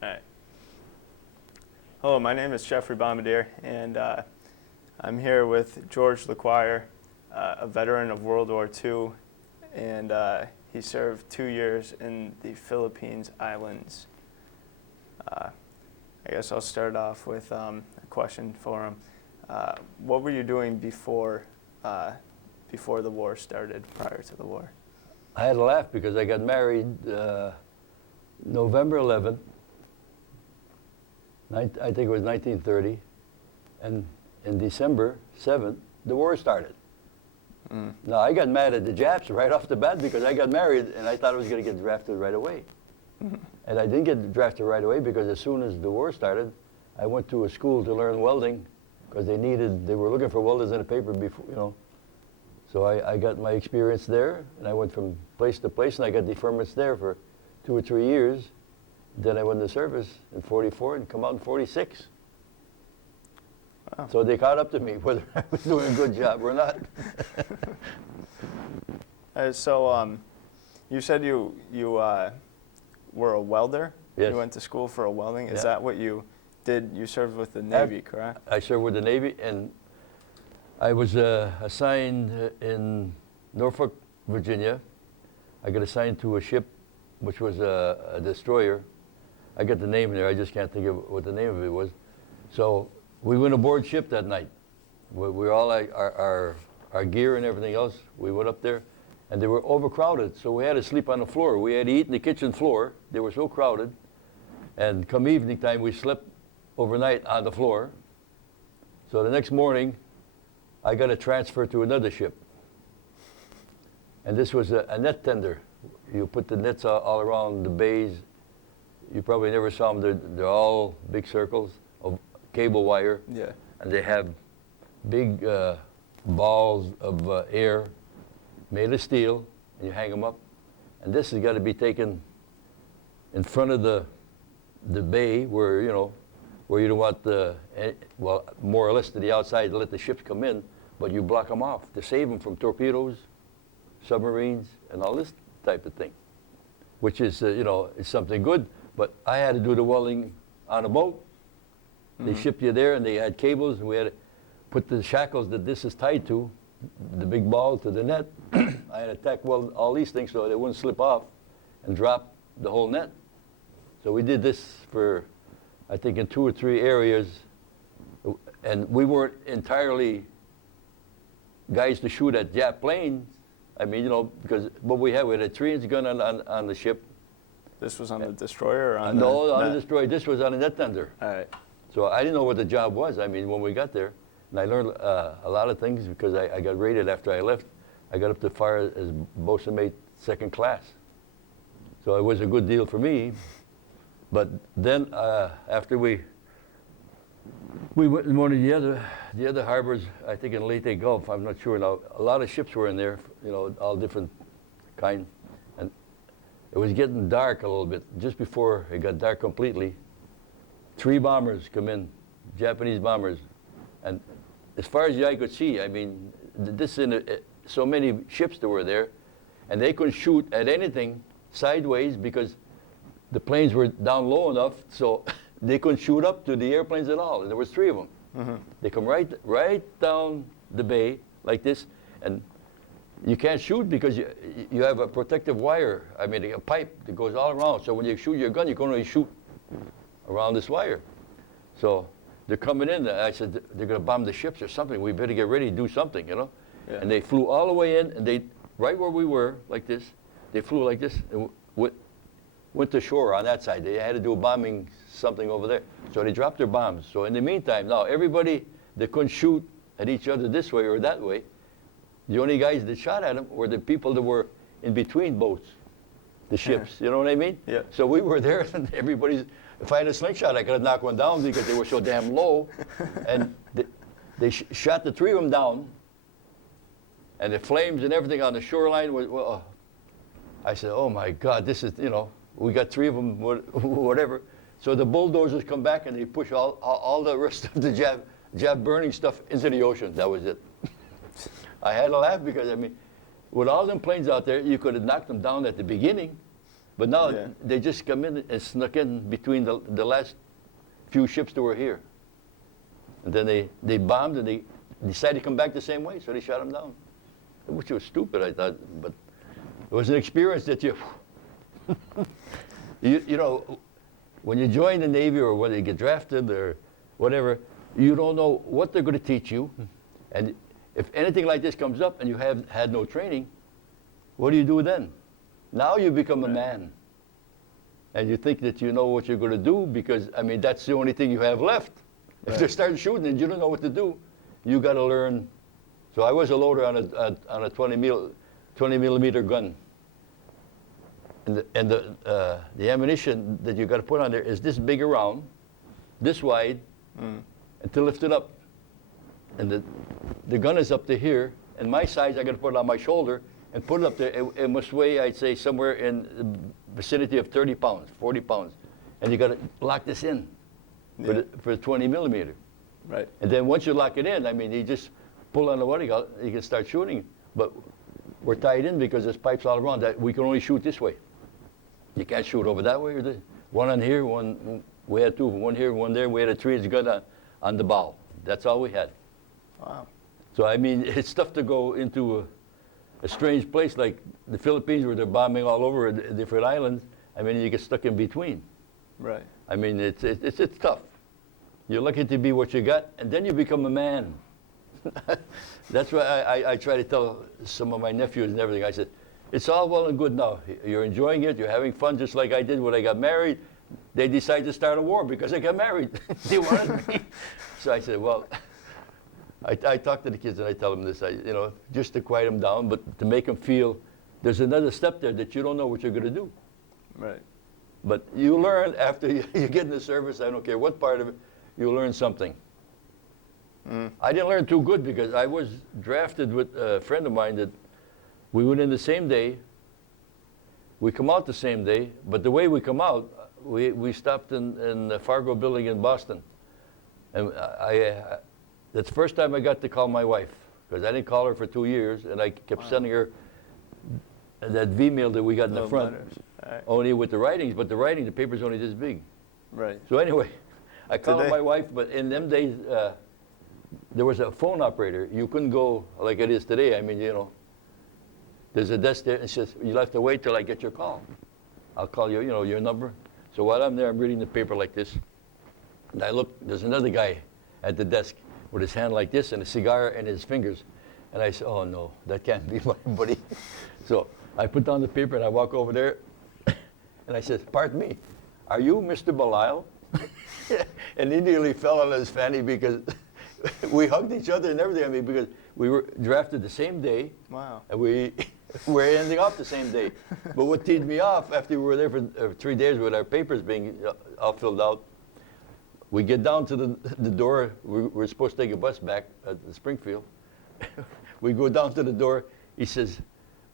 All right. Hello, my name is Jeffrey Bombardier, and I'm here with George Lecuyer, a veteran of World War II, and he served 2 years in the Philippines Islands. I guess I'll start off with a question for him. What were you doing before the war started, prior to the war? I had to laugh because I got married November 11th, I think it was 1930, and in December 7th, the war started. Now, I got mad at the Japs right off the bat because I got married and I thought I was going to get drafted right away. And I didn't get drafted right away because as soon as the war started, I went to a school to learn welding because they were looking for welders in the paper before, you know. So I got my experience there, and I went from place to place, and I got deferments there for 2 or 3 years. Then I went to service in 44 and come out in 46. Wow. So they caught up to me whether I was doing a good job or not. You said you were a welder? Yes. You went to school for a welding? Is Yeah. that what you did? You served with the Navy, correct? I served with the Navy, and I was assigned in Norfolk, Virginia. I got assigned to a ship which was a destroyer. I got the name there, I just can't think of what the name of it was. So we went aboard ship that night. We were all like our gear and everything else. We went up there, and they were overcrowded, so we had to sleep on the floor. We had to eat in the kitchen floor. They were so crowded. And come evening time, we slept overnight on the floor. So the next morning, I got a transfer to another ship. And this was a net tender. You put the nets all around the bays. You probably never saw them. They're all big circles of cable wire. Yeah. And they have big balls of air made of steel, and you hang them up. And this has got to be taken in front of the bay where, you know, where you don't want well, more or less to the outside to let the ships come in, but you block them off to save them from torpedoes, submarines, and all this type of thing, which is, you know, is something good. But I had to do the welding on a boat. They shipped you there, and they had cables, and we had to put the shackles that this is tied to, the big ball to the net. I had to tack weld all these things so they wouldn't slip off and drop the whole net. So we did this for, I think, in 2 or 3 areas, and we weren't entirely guys to shoot at Jap planes. I mean, you know, because what we had a 3-inch gun on the ship. This was on the destroyer or on No, on the destroyer. This was on a net tender. All right. So I didn't know what the job was. I mean, when we got there, and I learned a lot of things because I got rated after I left. I got up to fire as bosun mate 2nd class. So it was a good deal for me. But then after we went in one of the other harbors, I think in Leyte Gulf, I'm not sure now, a lot of ships were in there, you know, all different kind. And it was getting dark a little bit. Just before it got dark completely, 3 bombers come in, Japanese bombers. And as far as the eye could see, I mean, so many ships that were there, and they couldn't shoot at anything sideways because the planes were down low enough, so they couldn't shoot up to the airplanes at all. And there was 3 of them. They come right down the bay like this, and you can't shoot because you have a protective wire. I mean, a pipe that goes all around. So when you shoot your gun, you can only shoot around this wire. So they're coming in. I said, they're going to bomb the ships or something. We better get ready to do something, you know. Yeah. And they flew all the way in, and they, right where we were, like this, they flew like this and went to shore on that side. They had to do a bombing something over there. So they dropped their bombs. So in the meantime, now everybody that couldn't shoot at each other this way or that way, the only guys that shot at them were the people that were in between boats, the ships. You know what I mean? Yeah. So we were there, and everybody's. If I had a slingshot, I could have knocked one down because they were so damn low. And they shot the 3 of them down, and the flames and everything on the shoreline was. Well, I said, "Oh my God, this is, you know, we got 3 of them, whatever." So the bulldozers come back and they push all the rest of the jab burning stuff into the ocean. That was it. I had to laugh because, I mean, with all them planes out there, you could have knocked them down at the beginning, But now Yeah. they just come in and snuck in between the last few ships that were here. And then they bombed and they decided to come back the same way, so they shot them down. Which was stupid, I thought, but it was an experience that you know, when you join the Navy or whether you get drafted or whatever, you don't know what they're going to teach you. And if anything like this comes up and you have had no training, what do you do then? Now you become a man. And you think that you know what you're going to do because, I mean, that's the only thing you have left. If Right. they start shooting and you don't know what to do, you got to learn. So I was a loader on a 20 millimeter gun. And the ammunition that you got to put on there is this big around, this wide, and to lift it up. And the gun is up to here, and my size, I got to put it on my shoulder and put it up there. It must weigh, I'd say, somewhere in the vicinity of 30 pounds, 40 pounds. And you got to lock this in for the 20 millimeter. Right. And then once you lock it in, I mean, you just pull on the what you can start shooting. But we're tied in because there's pipes all around that we can only shoot this way. You can't shoot over that way or this. One on here, one, we had two, one here, one there. We had a 3-inch gun on the bow. That's all we had. Wow. So, I mean, it's tough to go into a strange place like the Philippines where they're bombing all over different islands. I mean, you get stuck in between. Right. I mean, it's tough. You're lucky to be what you got, and then you become a man. That's why I try to tell some of my nephews and everything. I said, it's all well and good now. You're enjoying it. You're having fun just like I did when I got married. They decided to start a war because I got married. They wanted me. So I said, well, I talk to the kids and I tell them this, you know, just to quiet them down, but to make them feel there's another step there that you don't know what you're going to do. Right. But you learn after you get in the service, I don't care what part of it, you learn something. I didn't learn too good because I was drafted with a friend of mine that we went in the same day, we come out the same day, but the way we come out, we stopped in the Fargo building in Boston. And that's the first time I got to call my wife, because I didn't call her for 2 years, and I kept sending her that V-mail that we got in the Little front, letters. Right. only with the writings, but the writing, the paper's only this big. Right. So anyway, I called Today- my wife, but in them days, there was a phone operator. You couldn't go like it is today. I mean, you know, there's a desk there, and it says, you'll have to wait till I get your call. I'll call you, you know, your number. So while I'm there, I'm reading the paper like this. And I look, there's another guy at the desk with his hand like this and a cigar in his fingers. And I said, oh no, that can't be my buddy. So I put down the paper and I walk over there and I said, pardon me, are you Mr. Belial? And he nearly fell on his fanny because we hugged each other and everything. I mean, because we were drafted the same day. Wow. And we were ending up the same day. But what teed me off after we were there for 3 days with our papers being all filled out, we get down to the door. We're supposed to take a bus back at Springfield. We go down to the door. He says,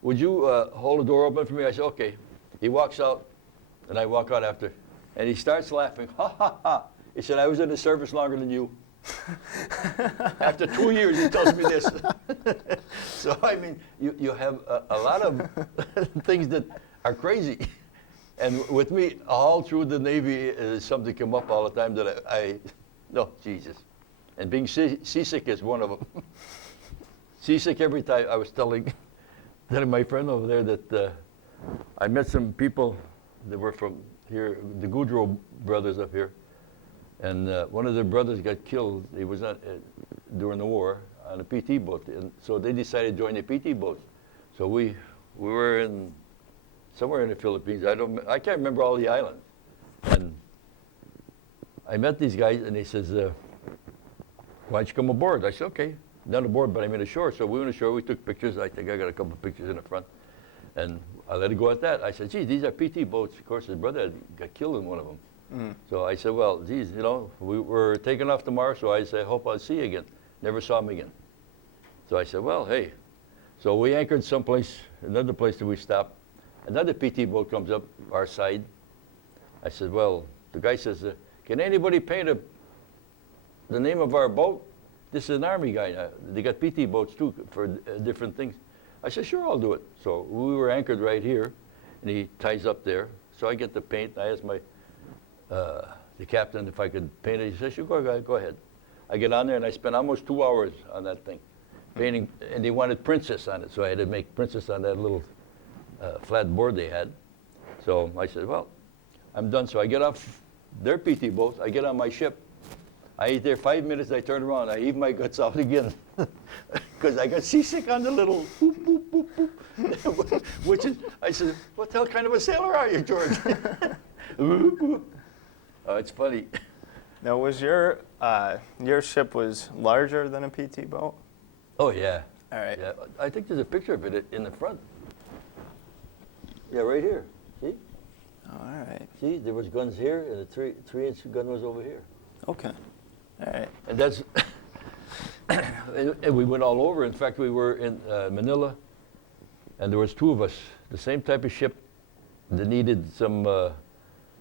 would you hold the door open for me? I said, okay. He walks out, and I walk out after. And he starts laughing. Ha, ha, ha. He said, I was in the service longer than you. After 2 years, he tells me this. So, I mean, you have a lot of things that are crazy. And with me, all through the Navy, something come up all the time that no, Jesus. And being seasick is one of them. Seasick every time. I was telling my friend over there that I met some people that were from here, the Goudreau brothers up here. And one of their brothers got killed. He was not during the war on a PT boat. And so they decided to join the PT boats. So we were in somewhere in the Philippines. I can't remember all the islands. And I met these guys, and he says, why don't you come aboard? I said, okay. Not aboard, but I'm in ashore. So we went ashore. We took pictures. I think I got a couple of pictures in the front. And I let it go at that. I said, geez, these are PT boats. Of course, his brother got killed in one of them. So I said, well, geez, you know, we're taking off tomorrow, so I said, hope I'll see you again. Never saw him again. So I said, well, hey. So we anchored someplace, another place that we stopped. Another PT boat comes up our side. I said, well, the guy says, can anybody paint the name of our boat? This is an Army guy. They got PT boats too for different things. I said, sure, I'll do it. So we were anchored right here. and he ties up there. So I get the paint. I ask the captain if I could paint it. He says, "Sure, go ahead." I get on there, and I spent almost 2 hours on that thing, painting. And they wanted Princess on it, so I had to make Princess on that little flat board they had. So I said, "Well, I'm done." So I get off their PT boat. I get on my ship. I ate there 5 minutes. I turn around. I heave my guts out again because I got seasick on the little boop, boop, boop, boop. Which is, I said, "What the hell kind of a sailor are you, George?" Oh, it's funny. Now, was your ship was larger than a PT boat? Oh, yeah. All right. Yeah, I think there's a picture of it in the front. Yeah, right here. See? All right. See, there was guns here, and the three-inch gun was over here. Okay. All right. And that's, and we went all over. In fact, we were in Manila, and there was 2 of us, the same type of ship that needed some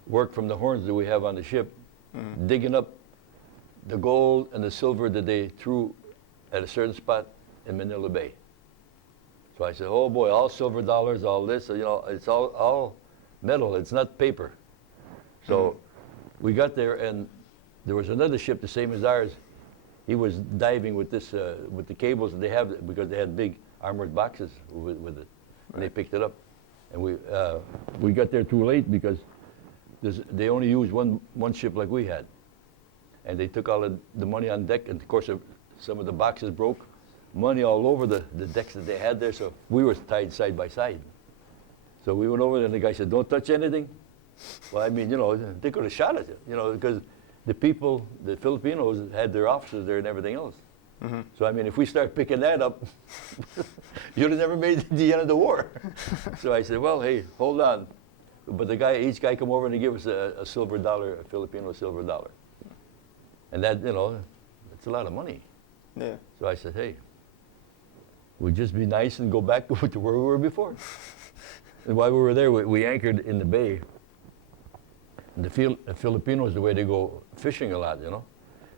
work from the horns that we have on the ship, digging up the gold and the silver that they threw at a certain spot in Manila Bay. So I said, "Oh boy, all silver dollars, all this, you know, it's all metal, it's not paper." So we got there, and there was another ship the same as ours. He was diving with this, with the cables that they have, because they had big armored boxes with it, and they picked it up. And we got there too late because they only used one ship like we had. And they took all the money on deck, and of course some of the boxes broke. Money all over the decks that they had there, so we were tied side by side. So we went over there, and the guy said, "Don't touch anything." Well, I mean, you know, they could have shot us, you know, because the people, the Filipinos, had their officers there and everything else. So, I mean, if we start picking that up, you'd have never made the end of the war. So I said, "Well, hey, hold on." But each guy come over and he gave us a silver dollar, a Filipino silver dollar. And that, you know, that's a lot of money. Yeah. So I said, "Hey, we'd just be nice and go back to where we were before." And while we were there, we anchored in the bay. And the Filipinos, the way they go fishing a lot, you know.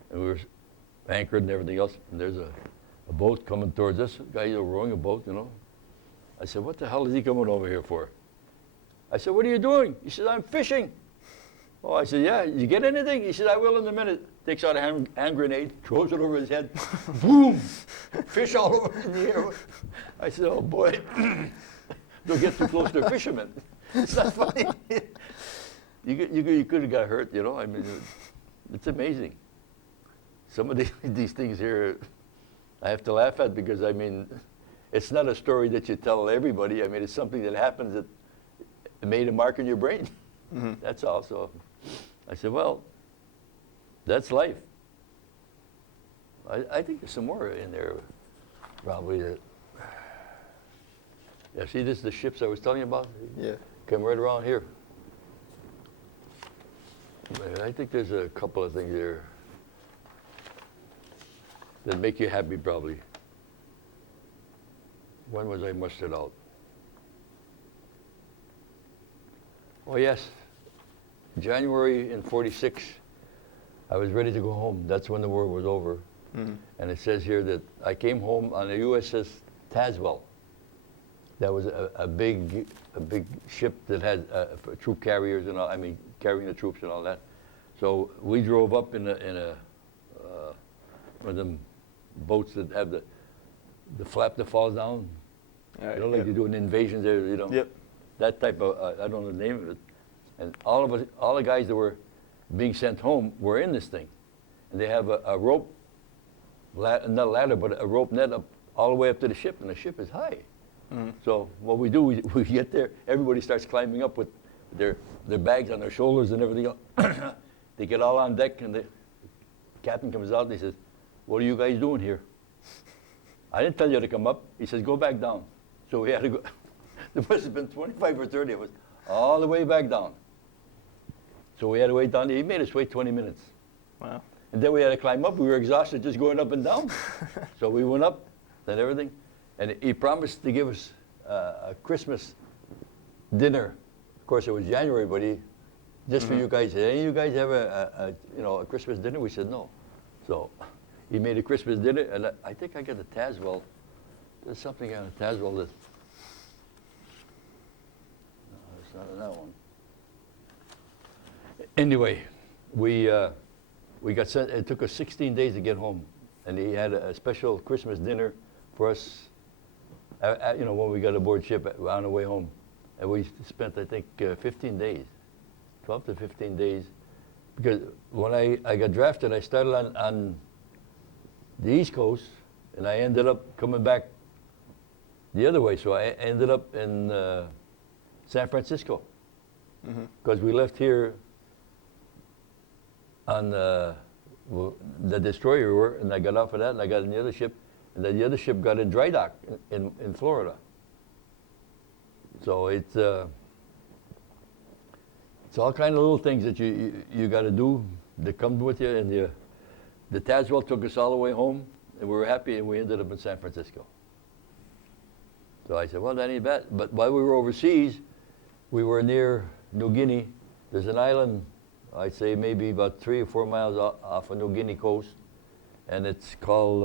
And we were anchored and everything else. And there's a boat coming towards us, a guy rowing a boat, you know. I said, "What the hell is he coming over here for?" I said, "What are you doing?" He said, "I'm fishing." Oh, I said, "Yeah, you get anything?" He said, "I will in a minute." Takes out a hand grenade, throws it over his head. Boom! Fish all over in the air. I said, "Oh boy, don't get too close to a fisherman." It's not funny. You could have got hurt, you know. I mean, it's amazing. Some of these things here, I have to laugh at because, I mean, it's not a story that you tell everybody. I mean, it's something that happens that made a mark in your brain. That's all. So I said, "Well, that's life." I think there's some more in there, probably. Yeah, see, this is the ships I was telling you about? Yeah. Come right around here. I think there's a couple of things there that make you happy, probably. When was I mustered out? Oh, yes. January in '46, I was ready to go home. That's when the war was over. And it says here that I came home on the USS Tazewell. That was a big ship that had troop carriers and all, I mean, carrying the troops and all that. So we drove up in a one of them boats that have the flap that falls down. All right. You know, like Yep. you do an invasion there, you know. Yep. That type of, I don't know the name of it. And all the guys that were being sent home were in this thing. And they have a rope, not a ladder, but a rope net up all the way up to the ship, and the ship is high. So what we do, we get there, everybody starts climbing up with their bags on their shoulders and everything else. They get all on deck, and the captain comes out and he says, "What are you guys doing here?" "I didn't tell you to come up." He says, "Go back down." So we had to go. There must have been 25 or 30 of us, all the way back down. So we had to wait down. He made us wait 20 minutes. Wow. And then we had to climb up. We were exhausted just going up and down. So we went up and everything. And he promised to give us a Christmas dinner. Of course, it was January, but just for you guys. Did any of you guys have a Christmas dinner? We said no. So he made a Christmas dinner, and I think I got the Tazewell. There's something on the Tazewell that, on that one. Anyway, we got sent. It took us 16 days to get home, and he had a special Christmas dinner for us. When we got aboard ship on the way home, and we spent, I think, 15 days, 12 to 15 days, because when I got drafted, I started on the East Coast, and I ended up coming back the other way. So I ended up in San Francisco, because we left here on the destroyer we were, and I got off of that, and I got in the other ship, and then the other ship got in dry dock in Florida. So it's all kind of little things that you got to do that come with you, and the Tazewell took us all the way home, and we were happy, and we ended up in San Francisco. So I said, well, that ain't bad. But while we were overseas, we were near New Guinea. There's an island, I'd say maybe about 3 or 4 miles off of New Guinea coast, and it's called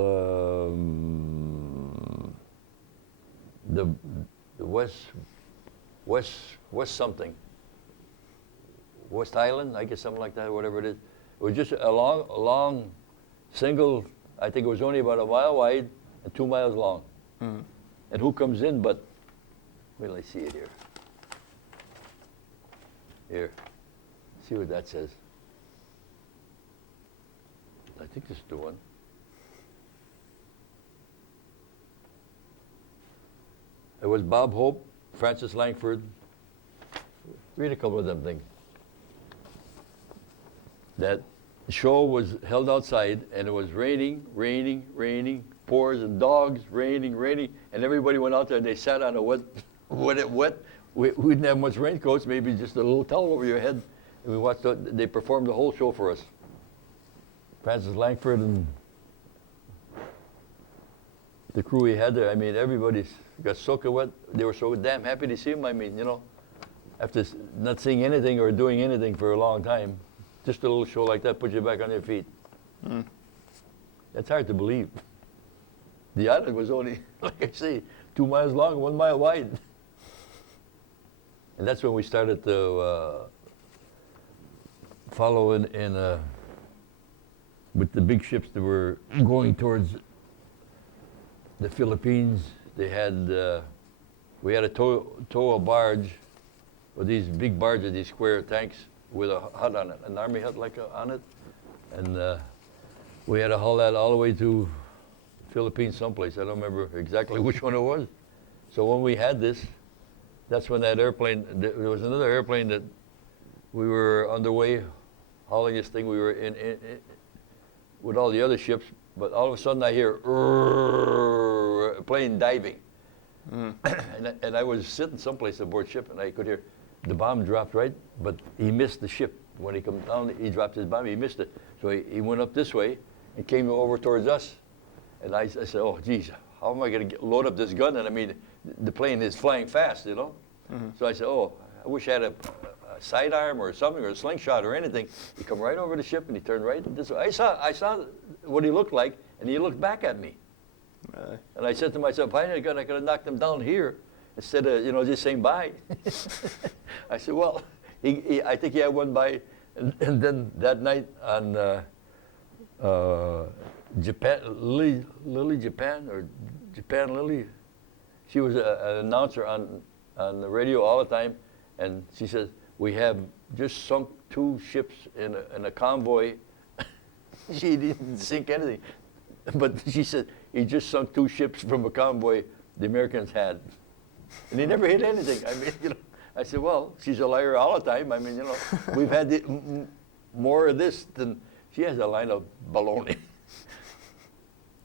the West something. West Island, I guess, something like that, whatever it is. It was just a long single, I think it was only about 1 mile wide and 2 miles long. Mm-hmm. And who comes in but, wait till I see it here. Here, see what that says. I think this is the one. It was Bob Hope, Francis Langford. Read a couple of them things. That show was held outside, and it was raining, pours and dogs, raining, and everybody went out there and they sat on a wet. We didn't have much raincoats, maybe just a little towel over your head, and we watched. They performed the whole show for us. Francis Langford and the crew he had there. I mean, everybody got soaking wet. They were so damn happy to see him. I mean, after not seeing anything or doing anything for a long time, just a little show like that puts you back on your feet. Mm. That's hard to believe. The island was only, like I say, 2 miles long and 1 mile wide. And that's when we started to follow in with the big ships that were going towards the Philippines. They had, we had to tow a barge, with these big barges, these square tanks with a hut on it, an army hut on it. And we had to haul that all the way to Philippines someplace. I don't remember exactly which one it was. So when we had this, that's when that airplane, there was another airplane that we were underway hauling this thing. We were in with all the other ships, but all of a sudden I hear a plane diving. Mm. and I was sitting someplace aboard ship, and I could hear the bomb dropped right, but he missed the ship. When he come down, he dropped his bomb, he missed it. So he went up this way and came over towards us. And I said, oh, geez, how am I going to load up this gun? And I mean, the plane is flying fast, Mm-hmm. So I said, oh, I wish I had a sidearm or something, or a slingshot or anything. He come right over the ship, and he turned right this way. I saw what he looked like, and he looked back at me. Really? And I said to myself, if I had a gun, I could have knocked him down here instead of, just saying bye. I said, well, I think he had one by, and then that night on Japan, Lily, she was an announcer on the radio all the time, and she says, we have just sunk 2 ships in a convoy. She didn't sink anything, but she said, he just sunk 2 ships from a convoy the Americans had. And he never hit anything. I mean, I said, well, she's a liar all the time. I mean, we've had more of this than, she has a line of baloney.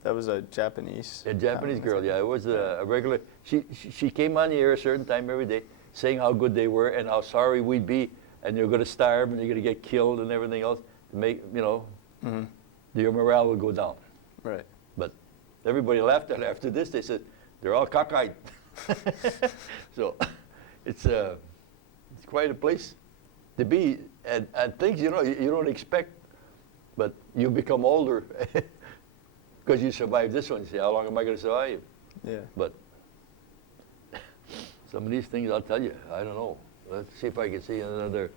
That was a Japanese. A Japanese girl, yeah. It was a regular, she came on the air a certain time every day, saying how good they were and how sorry we'd be, and you're going to starve and you're going to get killed and everything else to make, mm-hmm. your morale will go down. Right. But everybody laughed at her after this. They said, they're all cockeyed. So it's quite a place to be, and things you don't expect, but you become older because you survive this one. You say, how long am I going to survive? Yeah. But some of these things, I'll tell you, I don't know. Let's see if I can see another.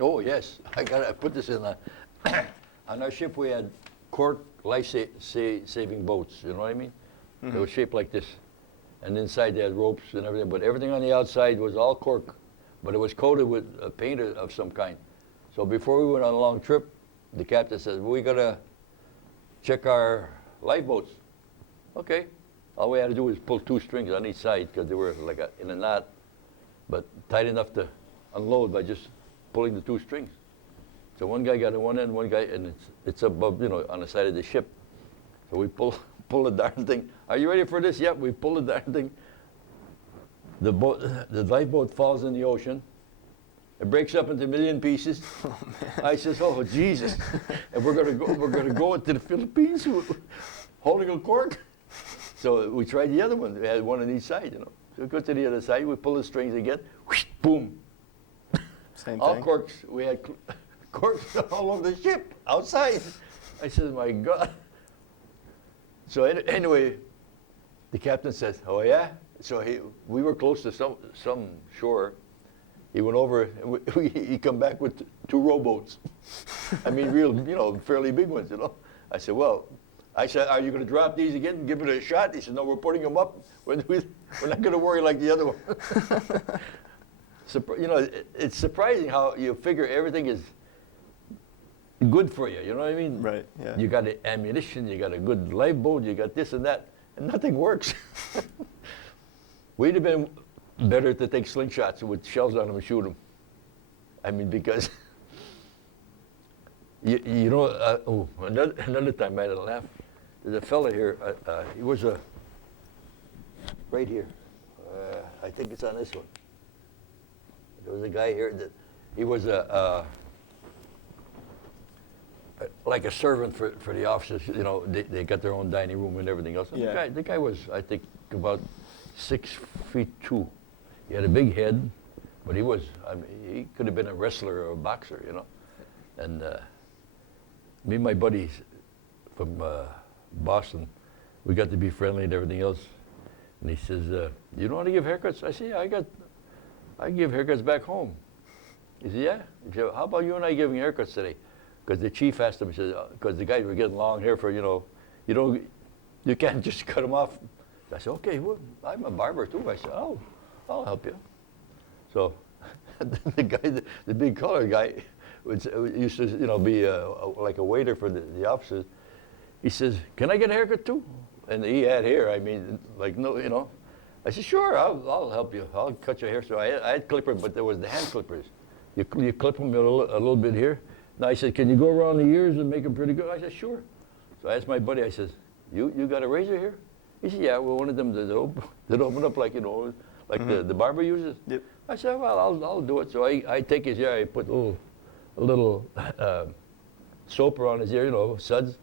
Oh yes, I put this in. On our ship we had cork life-saving boats. You know what I mean? Mm-hmm. They were shaped like this, and inside they had ropes and everything. But everything on the outside was all cork, but it was coated with a paint of some kind. So before we went on a long trip, the captain says, "We gotta check our lifeboats." Okay. All we had to do was pull 2 strings on each side because they were like in a knot, but tight enough to unload by just pulling the 2 strings. So one guy got on one end, one guy, and it's above, you know, on the side of the ship. So we pull the darn thing. Are you ready for this? Yep, we pull the darn thing. The lifeboat falls in the ocean. It breaks up into a million pieces. Oh, I says, "Oh Jesus!" And we're gonna go into the Philippines holding a cork. So we tried the other one. We had one on each side, you know. So we go to the other side. We pull the strings again. Whoosh, boom. Same All thing. corks. We had corks all over the ship outside. I said, "My God." So anyway, the captain says, "Oh yeah." So we were close to some shore. He went over. And he come back with 2 rowboats. I mean, real, you know, fairly big ones, you know. I said, "Well," I said, "Are you going to drop these again and give it a shot?" He said, "No, we're putting them up. We're not going to worry like the other one." You know, it's surprising how you figure everything is good for you. You know what I mean? Right. Yeah. You got ammunition, you got a good lifeboat, you got this and that, and nothing works. We'd have been better to take slingshots with shells on them and shoot them. I mean, because you know, another time I had a laugh. There's a fella here. He was right here. I think it's on this one. There was a guy here that he was like a servant for the officers. You know, they got their own dining room and everything else. And Yeah. the guy was, I think, about 6'2". He had a big head, but he was, I mean, he could have been a wrestler or a boxer, you know. And me and my buddies from Boston, we got to be friendly and everything else. And he says, "You know how to give haircuts?" I said, "Yeah, I give haircuts back home." He said, "Yeah." He said, "How about you and I giving haircuts today?" Because the chief asked him, he said, because the guys were getting long hair for, you know, you can't just cut them off. I said, "Okay, well, I'm a barber too." I said, "Oh, I'll help you." So the guy, the big colored guy, used to, you know, be like a waiter for the officers. He says, "Can I get a haircut too?" And he had hair. I mean, like, no, you know. I said, "Sure, I'll help you. I'll cut your hair." So I had clippers, but there was the hand clippers. You clip them a little bit here. Now I said, "Can you go around the ears and make them pretty good?" I said, "Sure." So I asked my buddy. I says, "You got a razor here?" He said, "Yeah, well, one of them that open up like, you know, like the barber uses." Yep. I said, "Well, I'll do it." So I take his ear. I put a little soap around his ear, you know, suds.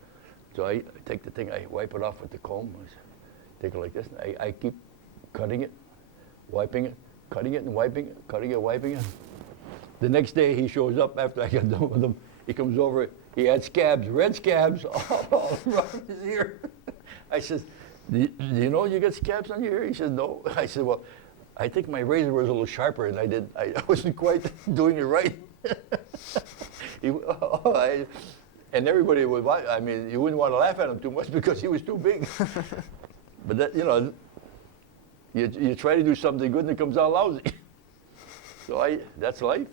So I take the thing. I wipe it off with the comb. I take it like this. I keep cutting it, wiping it, cutting it and wiping it, cutting it, wiping it. The next day he shows up after I got done with him. He comes over. He had scabs, red scabs, all around his ear. I says, do you know you get scabs on your ear?" He says, "No." I said, "Well, I think my razor was a little sharper, and I wasn't quite doing it right." And everybody would watch. I mean, you wouldn't want to laugh at him too much because he was too big. But that, you know, you try to do something good and it comes out lousy. So that's life.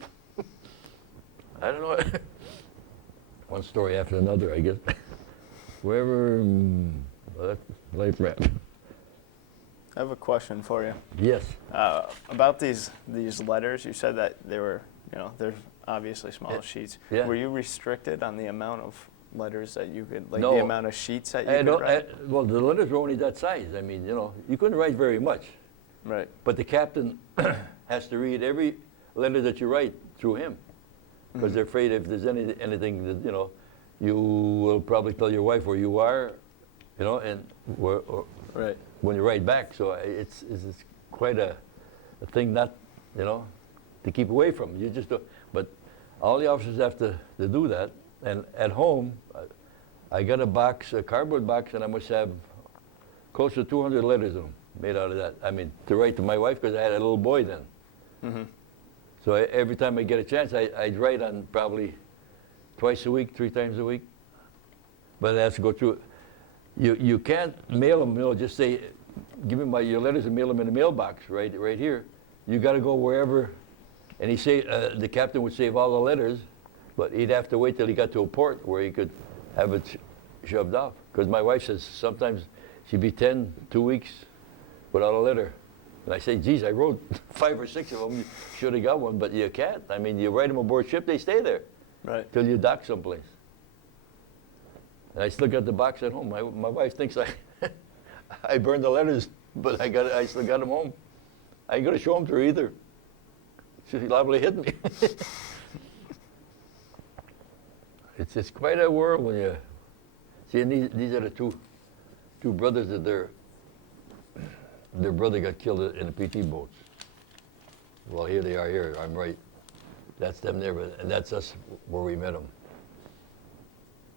I don't know. One story after another, I guess. Wherever, well, that's life rap. I have a question for you. Yes. About these letters. You said that they were, you know, they're obviously small sheets. Yeah. Were you restricted on the amount of letters that you could, like No. the amount of sheets that you could write? Well, the letters were only that size. I mean, you know, you couldn't write very much. Right. But the captain has to read every letter that you write through him, because they're afraid if there's anything that, you know, you will probably tell your wife where you are, you know, and Right. when you write back. So it's quite a thing not, you know, to keep away from. You just don't. But all the officers have to do that. And at home, I got a box, a cardboard box, and I must have close to 200 letters made out of that. I mean, to write to my wife because I had a little boy then. Mm-hmm. So every time I get a chance, I'd write on probably twice a week, 3 times a week. But I have to go through. You can't mail them. You know, just say, give me your letters and mail them in the mailbox right here. You got to go wherever. And the captain would save all the letters, but he'd have to wait till he got to a port where he could have it shoved off. Because my wife says sometimes she'd be 2 weeks without a letter. And I say, geez, I wrote 5 or 6 of them. You should have got one, but you can't. I mean, you write them aboard ship, they stay there. Right. Till you dock someplace. And I still got the box at home. My wife thinks I burned the letters, but I still got them home. I ain't gonna show them to her either. She's liable to hit me. It's quite a world when you see. And these are the two brothers that their brother got killed in the PT boats. Well, here they are. Here, I'm right. That's them there, and that's us where we met them.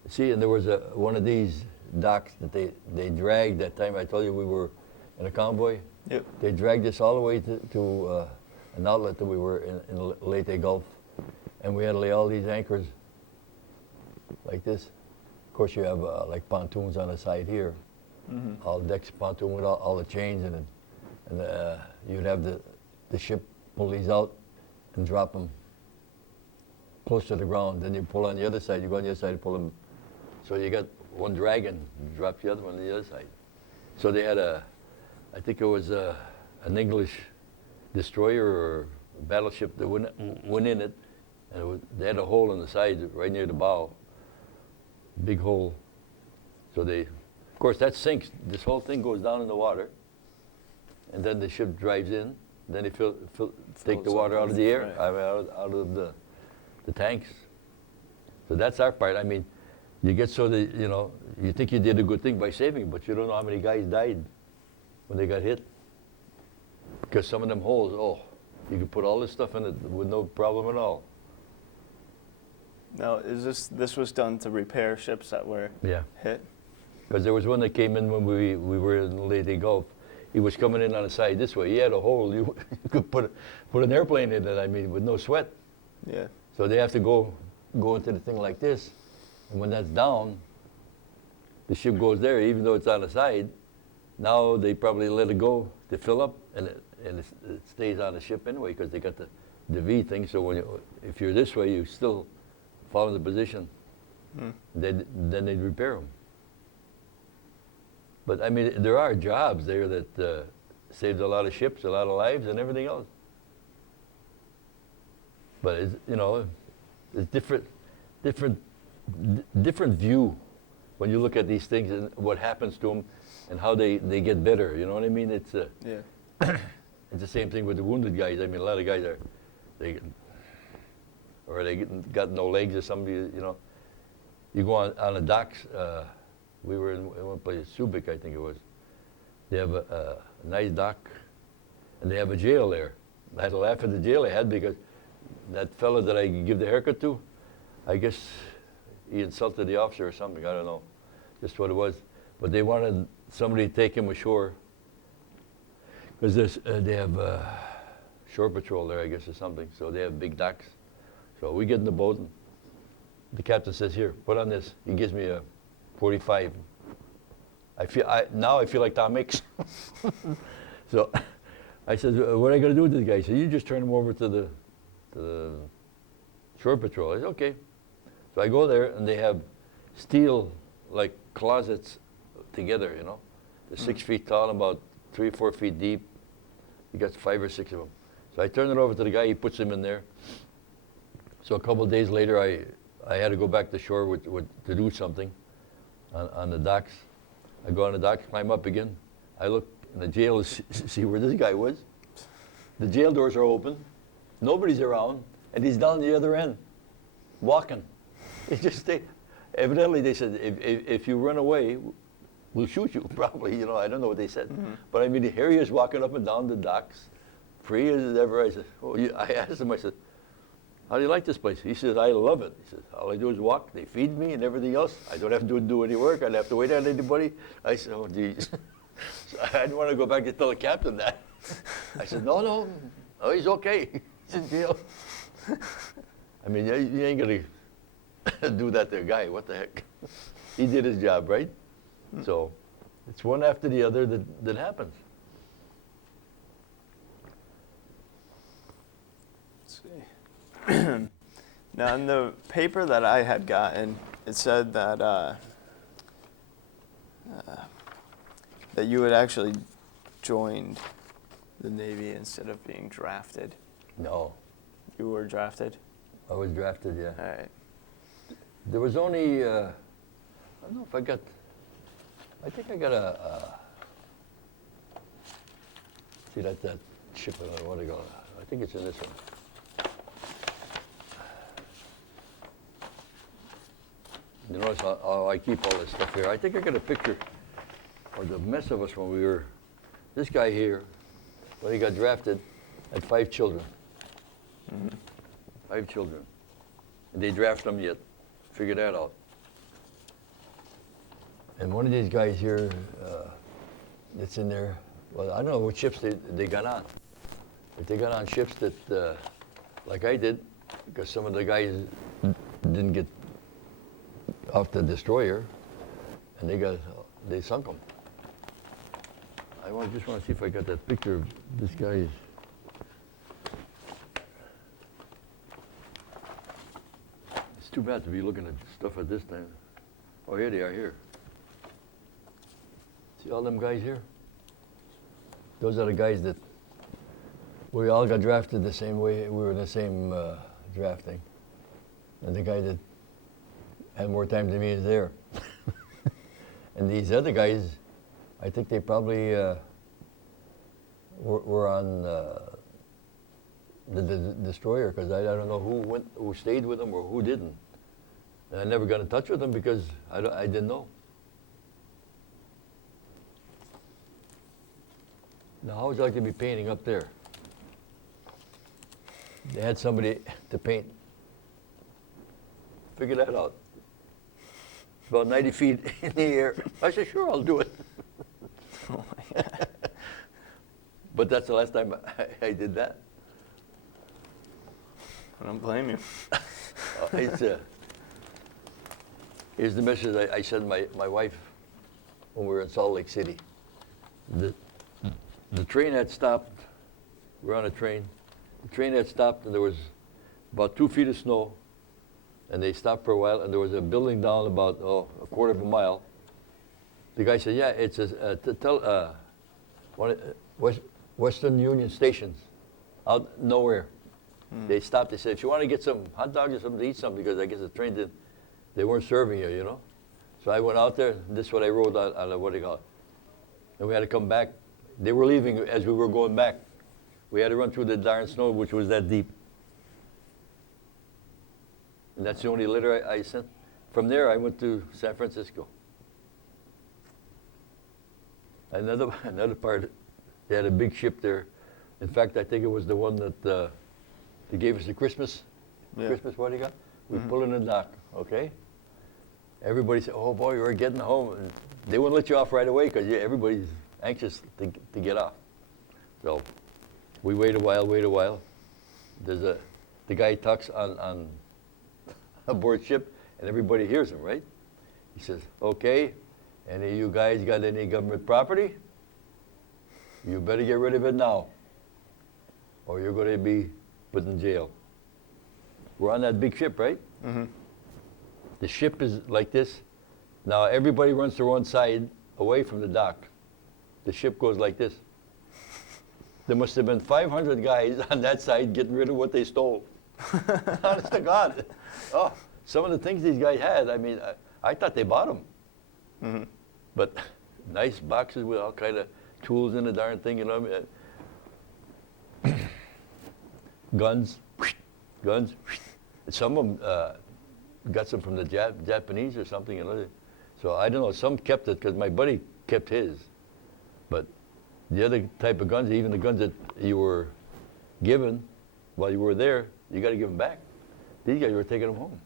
See, and there was one of these docks that they dragged that time I told you we were in a convoy. Yep. They dragged us all the way to an outlet that we were in the Leyte Gulf, and we had to lay all these anchors like this. Of course, you have like pontoons on the side here, all decks pontoon with all the chains in it, and you'd have the ship pull these out and drop them close to the ground. Then you pull on the other side. You go on the other side and pull them. So you got one dragging, you drop the other one on the other side. So they had I think it was an English destroyer or battleship that went in it, and they had a hole in the side right near the bow, big hole. So of course that sinks. This whole thing goes down in the water, and then the ship drives in. Then they take the water out of the air, right. out of the tanks. So that's our part. I mean, you get so that, you think you did a good thing by saving, but you don't know how many guys died when they got hit. Because some of them holes, you could put all this stuff in it with no problem at all. Now, this was done to repair ships that were hit? Because there was one that came in when we were in the Leyte Gulf. He was coming in on the side this way. He had a hole. You could put an airplane in it, I mean, with no sweat. Yeah. So they have to go into the thing like this. And when that's down, the ship goes there, even though it's on the side. Now they probably let it go to fill up, and it stays on the ship anyway because they got the V thing. So if you're this way, you still follow the position. Then they'd repair them. But I mean, there are jobs there that saved a lot of ships, a lot of lives, and everything else. But it's different view when you look at these things and what happens to them and how they get better. You know what I mean? It's it's the same thing with the wounded guys. I mean, a lot of guys they got no legs or something. You go on the docks. We were in one place, Subic, I think it was. They have a nice dock, and they have a jail there. I had to laugh at the jail I had because that fellow that I give the haircut to, I guess he insulted the officer or something. I don't know, just what it was. But they wanted somebody to take him ashore because they have shore patrol there, I guess, or something. So they have big docks. So we get in the boat, and the captain says, "Here, put on this." He gives me a 45. Now I feel like Tom Mix. So I said, "What are I going to do with this guy?" He said, "You just turn him over to the shore patrol." I said, "Okay." So I go there, and they have steel like closets together. They're 6 feet tall, about 3 or 4 feet deep. You got 5 or 6 of them. So I turn it over to the guy. He puts them in there. So a couple of days later, I had to go back to shore to do something on the docks. I go on the docks, climb up again. I look in the jail to see where this guy was. The jail doors are open. Nobody's around. And he's down the other end, walking. Evidently, they said, if you run away, we'll shoot you, probably. I don't know what they said. But I mean, here he is walking up and down the docks, free as ever. I said, I asked him, I said, "How do you like this place?" He said, "I love it." He said, "All I do is walk. They feed me and everything else. I don't have to do any work. I don't have to wait on anybody." I said, "Oh, geez." So I didn't want to go back to tell the captain that. I said, no, he's okay. He's in jail. I mean, you ain't going to do that to a guy. What the heck? He did his job, right? So it's one after the other that happens. Let's see. Now, in the paper that I had gotten, it said that that you had actually joined the Navy instead of being drafted. No, You were drafted? I was drafted, yeah. All right. There was only, I don't know if I think I got see that ship, I want to go, I think it's in this one. You notice how I keep all this stuff here. I think I got a picture, or the mess of us when we were, this guy here, when he got drafted, had 5 children. 5 children. And they draft them yet. Figure that out. And one of these guys here that's in there, well, I don't know what ships they got on. If they got on ships that, like I did, because some of the guys didn't get off the destroyer, and they sunk them. Just want to see if I got that picture of this guy. It's too bad to be looking at stuff at this time. Oh, here they are here. See all them guys here? Those are the guys that we all got drafted the same way. We were in the same drafting. And the guy that had more time than me is there. And these other guys, I think they probably were on the destroyer, because I don't know who stayed with them or who didn't. And I never got in touch with them because I didn't know. Now, how was I going to be painting up there? They had somebody to paint. Figure that out. About 90 feet in the air. I said, sure, I'll do it. Oh my God. But that's the last time I did that. I don't blame you. Here's the message I sent my wife when we were in Salt Lake City. The train had stopped. We were on a train. The train had stopped, and there was about 2 feet of snow. And they stopped for a while, and there was a building down about a quarter of a mile. The guy said, yeah, it's Western Union stations out nowhere. They stopped. They said, if you want to get some hot dogs or something to eat something, because I guess the train they weren't serving you, you know. So I went out there. This is what I wrote on what do you call it. And we had to come back. They were leaving as we were going back. We had to run through the darn snow, which was that deep. And that's the only letter I sent. From there, I went to San Francisco. Another part, they had a big ship there. In fact, I think it was the one that they gave us the Christmas. Yeah. Christmas, what do you got? We pull in the dock, okay? Everybody said, oh boy, we're getting home. And they wouldn't let you off right away because everybody's anxious to get off. So we wait a while. The guy talks on aboard ship, and everybody hears him, right? He says, okay, any of you guys got any government property? You better get rid of it now, or you're going to be put in jail. We're on that big ship, right? Mm-hmm. The ship is like this. Now everybody runs to one side away from the dock. The ship goes like this. There must have been 500 guys on that side getting rid of what they stole. Honest to God. Oh, some of the things these guys had, I mean, I thought they bought them. Mm-hmm. But nice boxes with all kind of tools in the darn thing, you know what I mean? Guns. Some of them got some from the Japanese or something, you know. So I don't know, some kept it because my buddy kept his. But the other type of guns, even the guns that you were given while you were there, you got to give them back. These guys were taking them home.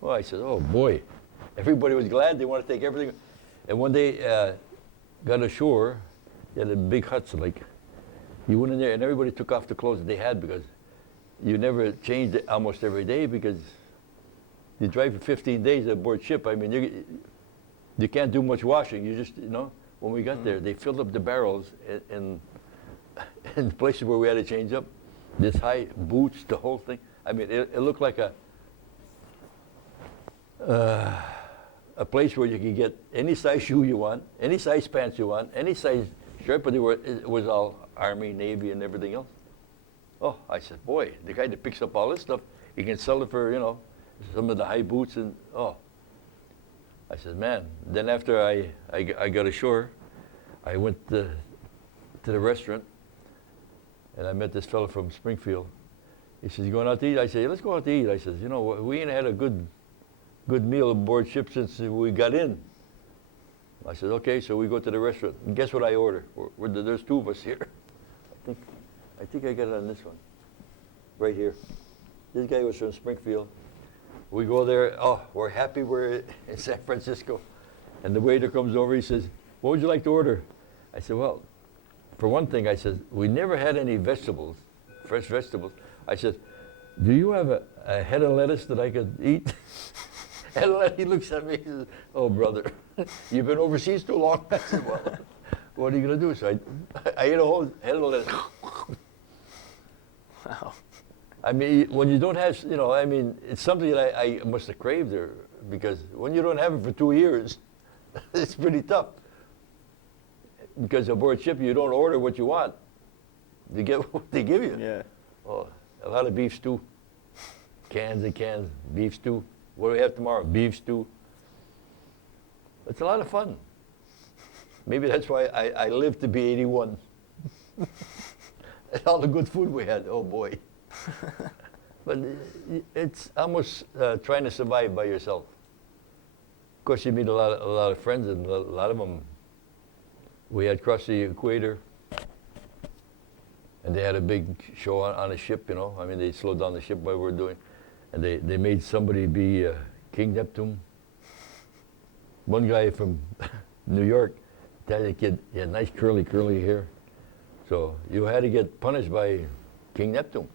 Well, I said, oh boy. Everybody was glad. They want to take everything. And one day, got ashore, they had a big huts, like, you went in there and everybody took off the clothes that they had because you never changed it almost every day because you drive for 15 days aboard ship. I mean, you can't do much washing. You just, when we got there, they filled up the barrels in places where we had to change up. This high boots, the whole thing. I mean, it looked like a place where you could get any size shoe you want, any size pants you want, any size shirt, but it was all Army, Navy, and everything else. Oh, I said, boy, the guy that picks up all this stuff, he can sell it for, some of the high boots and, oh. I said, man. Then after I got ashore, I went to the restaurant, and I met this fellow from Springfield. He says, you going out to eat? I said, let's go out to eat. I said, we ain't had a good meal aboard ship since we got in. I said, okay, so we go to the restaurant. And guess what I order? There's two of us here. I think I got it on this one, right here. This guy was from Springfield. We go there, oh, we're happy we're in San Francisco. And the waiter comes over, he says, what would you like to order? I said, well, for one thing, I said, we never had any vegetables, fresh vegetables. I said, do you have a head of lettuce that I could eat? And he looks at me, he says, oh, brother, you've been overseas too long. I said, well, what are you going to do? So I ate a whole head of lettuce. Wow. I mean, when you don't have, it's something that I must have craved there because when you don't have it for 2 years, it's pretty tough. Because aboard ship, you don't order what you want. You get what they give you. Yeah. Oh, a lot of beef stew. Cans and cans, beef stew. What do we have tomorrow? Beef stew. It's a lot of fun. Maybe that's why I lived to be 81. All the good food we had, oh boy. But it's almost trying to survive by yourself. Of course, you meet a lot of friends, and a lot of them we had crossed the equator, and they had a big show on a ship. I mean, they slowed down the ship while we were doing, and they made somebody be King Neptune. One guy from New York, Italian kid, he had nice curly hair. So you had to get punished by King Neptune.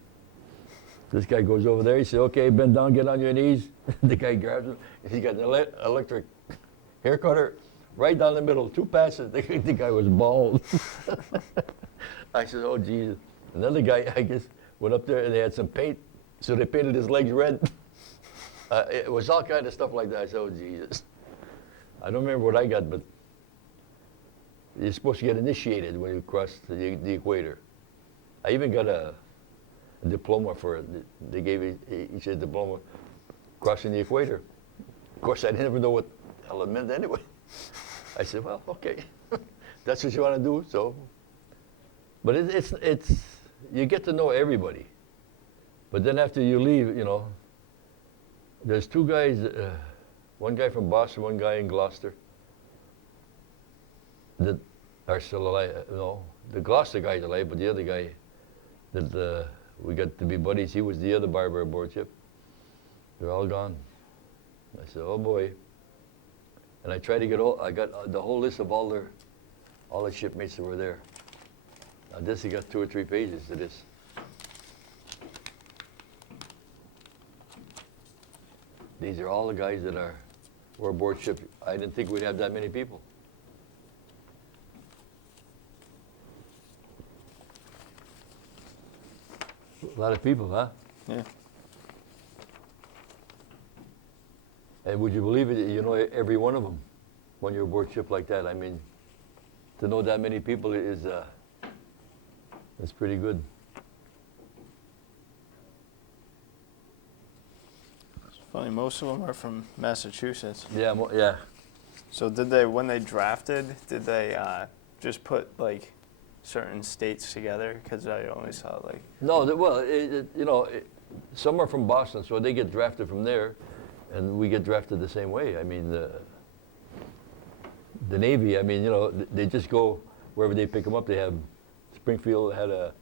This guy goes over there, he said, okay, bend down, get on your knees. The guy grabs him, he got an electric hair cutter right down the middle, 2 passes. The guy was bald. I said, oh, Jesus. Another guy, I guess, went up there and they had some paint, so they painted his legs red. It was all kind of stuff like that. I said, oh, Jesus. I don't remember what I got, but you're supposed to get initiated when you cross the equator. I even got a diploma for it. They gave me each a diploma crossing the equator. Of course, I didn't even know what the hell it meant anyway. I said, well, okay, that's what you want to do, so. But it's you get to know everybody. But then after you leave, there's 2 guys, one guy from Boston, one guy in Gloucester, that are still alive. The Gloucester guy's alive, but the other guy that we got to be buddies, he was the other barber aboard ship. They're all gone. I said, oh boy. And I tried to I got the whole list of all the shipmates that were there. Now this, he got 2 or 3 pages to this. These are all the guys that were aboard ship. I didn't think we'd have that many people. A lot of people, huh? Yeah. And would you believe it, every one of them, when you're aboard ship like that? I mean, to know that many people is pretty good. It's funny, most of them are from Massachusetts. Yeah, yeah. So when they drafted, did they just put like certain states together? Because I only saw like. No, some are from Boston, so they get drafted from there, and we get drafted the same way. I mean, the Navy, I mean, they just go wherever they pick them up. They have Springfield had a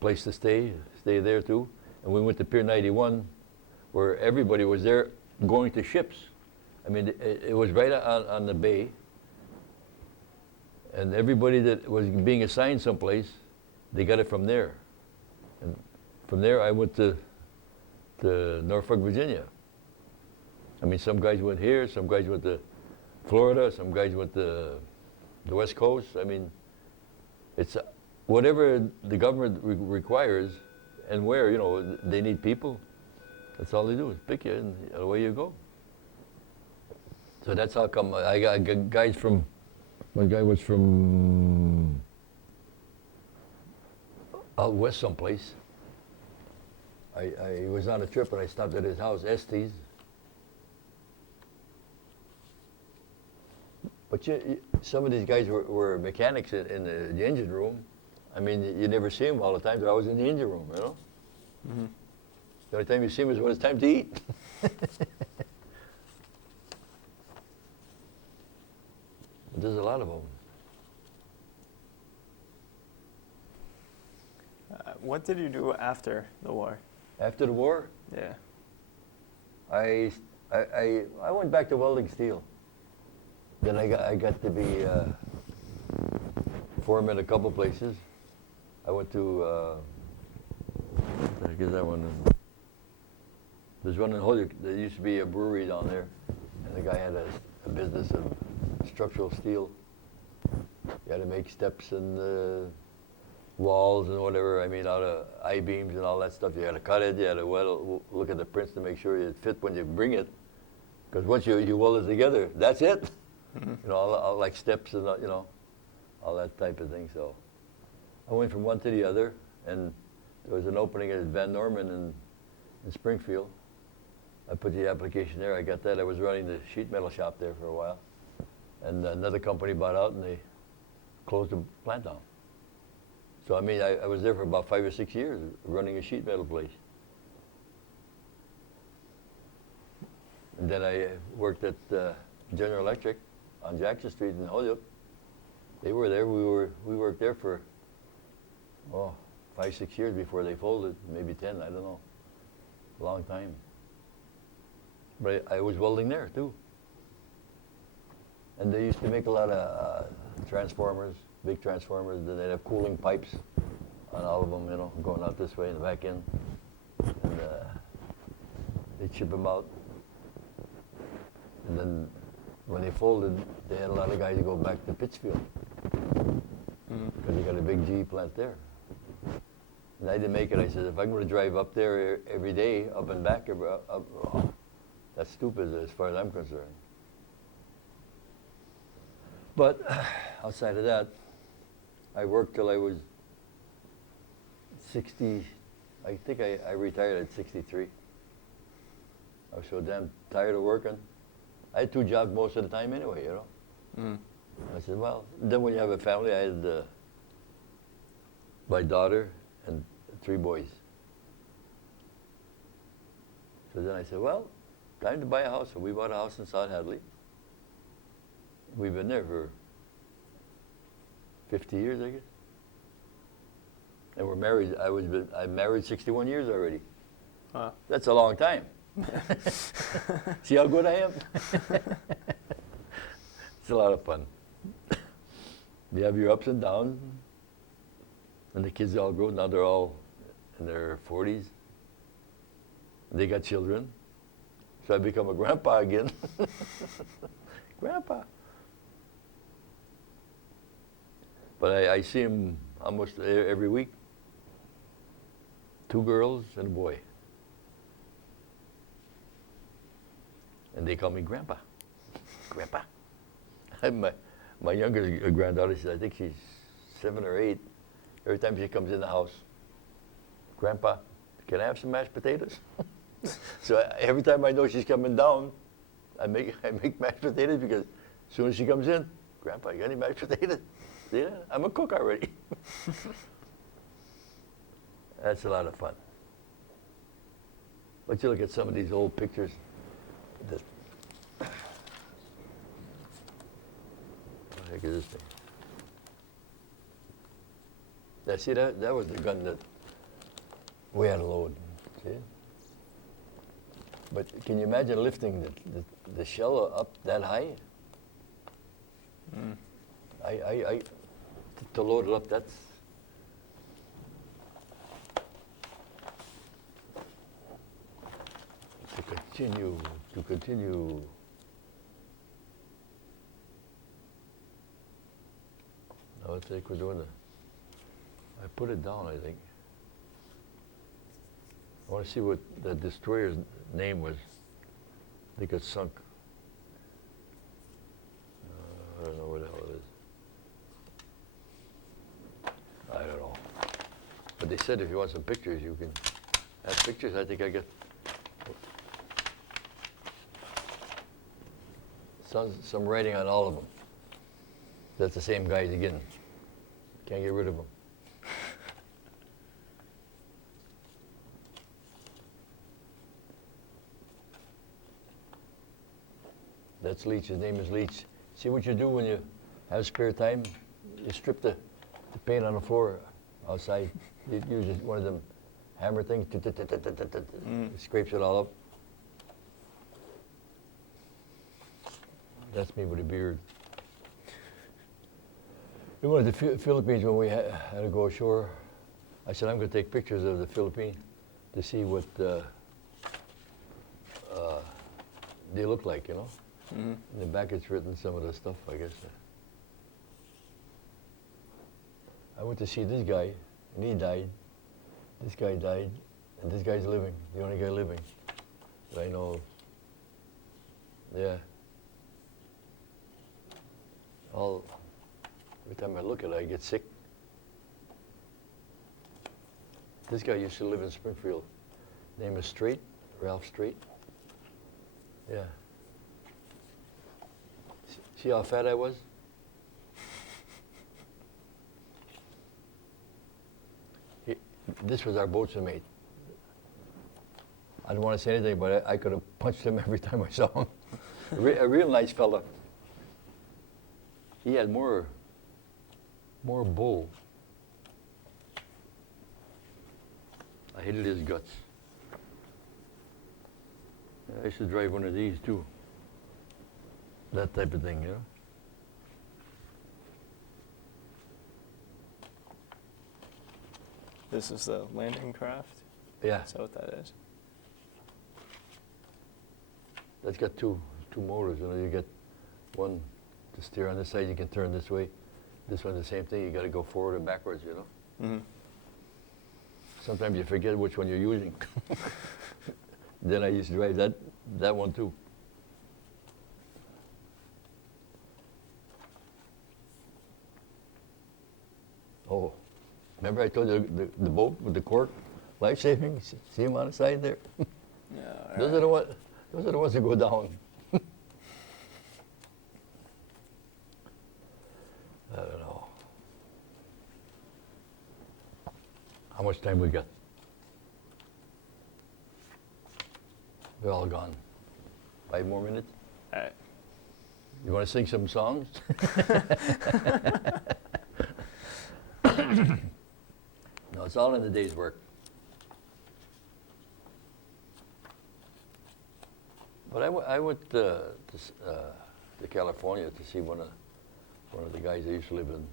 place to stay there too, and we went to Pier 91, where everybody was there going to ships. I mean, it was right on the bay, And everybody that was being assigned someplace, they got it from there. And from there, I went to Norfolk, Virginia. I mean, some guys went here, some guys went to Florida, some guys went to the West Coast. I mean, it's whatever the government requires and where, you know, they need people. That's all they do is pick you and away you go. So that's how come I got guys from, one guy was from out west someplace. I was on a trip and I stopped at his house, Estes. But some of these guys were mechanics in the engine room. I mean, you never see them all the time. They're always in the engine room, you know? Mm-hmm. The only time you see them is when it's time to eat. There's a lot of them. What did you do after the war? After the war, Yeah. I went back to welding steel. Then I got to be foreman a couple places. I went to what the heck is that one? There's one in Holyoke. There used to be a brewery down there, and the guy had a business of structural steel. You had to make steps and walls and whatever. I mean, out of I-beams and all that stuff. You had to cut it. You had to look at the prints to make sure it fit when you bring it. Because once you weld it together, that's it. Mm-hmm. You know, all like steps and you know, all that type of thing. So I went from one to the other, and there was an opening at Van Norman in Springfield. I put the application there. I got that. I was running the sheet metal shop there for a while, and another company bought out, and they closed the plant down. So I mean, I was there for about 5 or 6 years running a sheet metal place. And then I worked at General Electric on Jackson Street in Holyoke. They were there. We worked there for 5, 6 years before they folded, maybe 10. I don't know. A long time. But I was welding there too. And they used to make a lot of transformers, big transformers. Then they'd have cooling pipes on all of them, you know, going out this way and back in. And they'd ship them out. And then when they folded, they had a lot of guys go back to Pittsfield. Because they got a big GE plant there. And I didn't make it. I said, if I'm going to drive up there every day, up and back, that's stupid as far as I'm concerned. But outside of that, I worked till I was 60. I think I retired at 63. I was so damn tired of working. I had 2 jobs most of the time anyway, you know. I said, well, then when you have a family, I had my daughter and 3 boys. So then I said, well, time to buy a house. So we bought a house in South Hadley. We've been there for 50 years, I guess. And we're married. I'm married 61 years already. Wow. That's a long time. See how good I am? It's a lot of fun. You have your ups and downs. And the kids all grow. Now they're all in their 40s. They got children. So I become a grandpa again. Grandpa. But I see him almost every week. 2 girls and a boy. And they call me Grandpa. Grandpa. My younger granddaughter, I think she's 7 or 8. Every time she comes in the house, Grandpa, can I have some mashed potatoes? So every time I know she's coming down, I make mashed potatoes because as soon as she comes in, Grandpa, you got any mashed potatoes? Yeah, I'm a cook already. That's a lot of fun. But you look at some of these old pictures. What the heck is this thing? Yeah, see, that was the gun that we had to load. See? But can you imagine lifting the shell up that high? I to load it up, that's, to continue. No, I think we're doing I put it down, I think. I want to see what the destroyer's name was. I think it's sunk. I don't know where the hell it is. I don't know. But they said if you want some pictures, you can have pictures. I think I get some writing on all of them. That's the same guys again. Can't get rid of them. That's Leach. His name is Leach. See what you do when you have spare time? You strip the paint on the floor outside. You use one of them hammer things. It scrapes it all up. That's me with a beard. We went to the Philippines when we had to go ashore. I said, I'm going to take pictures of the Philippines to see what they look like, you know? In the back it's written some of the stuff, I guess. I went to see this guy, and he died. This guy died, and this guy's living, the only guy living that I know of. Yeah. Every time I look at it, I get sick. This guy used to live in Springfield. Name is Strait, Ralph Strait. Yeah. See how fat I was? This was our boatswain mate. I don't want to say anything, but I could have punched him every time I saw him. A real nice fella. He had more bull. I hated his guts. I used to drive one of these too. That type of thing, you know? This is the landing craft? Yeah. Is that what that is? That's got two motors, you know, you get one to steer on this side, you can turn this way. This one, the same thing, you got to go forward and backwards, you know? Mm-hmm. Sometimes you forget which one you're using. Then I used to drive that one too. Oh, remember I told you the boat with the cork, life-saving? See them on the side there? Yeah, Those are the ones that go down. I don't know. How much time we got? We're all gone. 5 more minutes? All right. You want to sing some songs? No, it's all in the day's work. But I went to California to see one of the guys that used to live in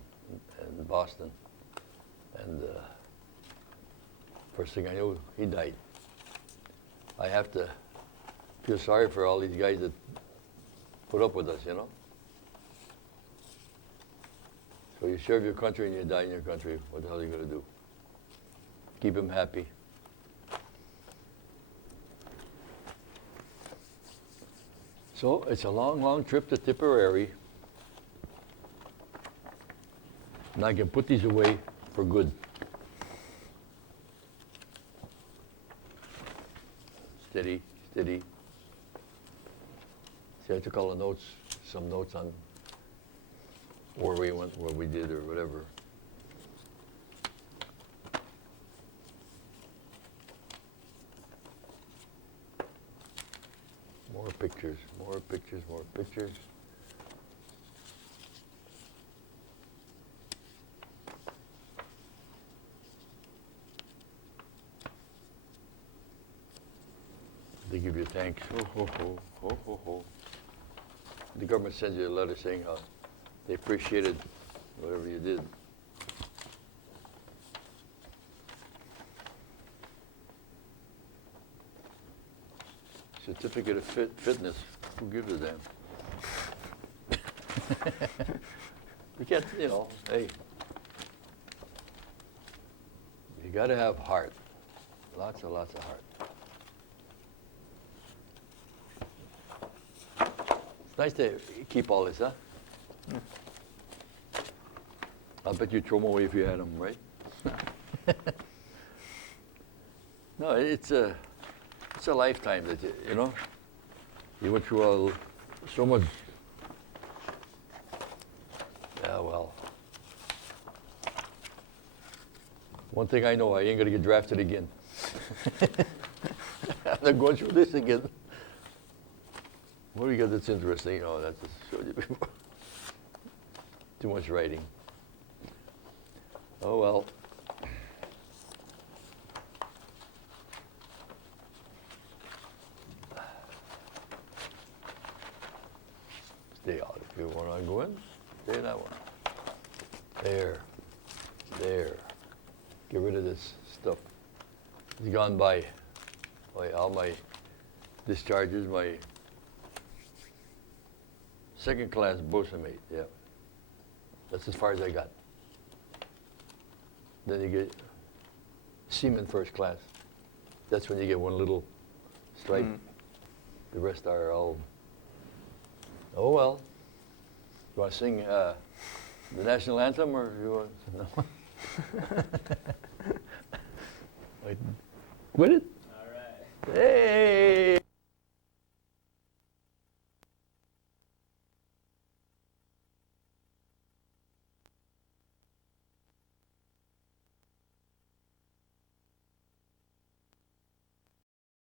Boston. And first thing I knew, he died. I have to feel sorry for all these guys that put up with us, you know? So you serve your country and you die in your country, what the hell are you going to do? Keep them happy. So it's a long, long trip to Tipperary. And I can put these away for good. Steady, steady. See, I took all the notes, some notes on where we went, what we did, or whatever. More pictures, more pictures, more pictures. They give you thanks. Ho, ho, ho, ho, ho, ho. The government sends you a letter saying how they appreciated whatever you did. Certificate of fitness. Who gives a damn? You can't, you know, hey. You got to have heart. Lots of heart. It's nice to keep all this, huh? Yeah. I bet you'd throw them away if you had them, right? No, it's a lifetime that you know. You went through so much. Yeah, well. One thing I know, I ain't gonna get drafted again. I'm not going through this again. What do you got that's interesting? You know, that's just showed you before. Too much writing. Oh well. Stay out if you want to go in. Stay in that one. There. Get rid of this stuff. It's gone by. All my discharges, my second class bosun mate, yeah. That's as far as I got. Then you get seaman first class. That's when you get one little stripe. The rest are all, oh well. You want to sing the national anthem or you want, no? Quit it?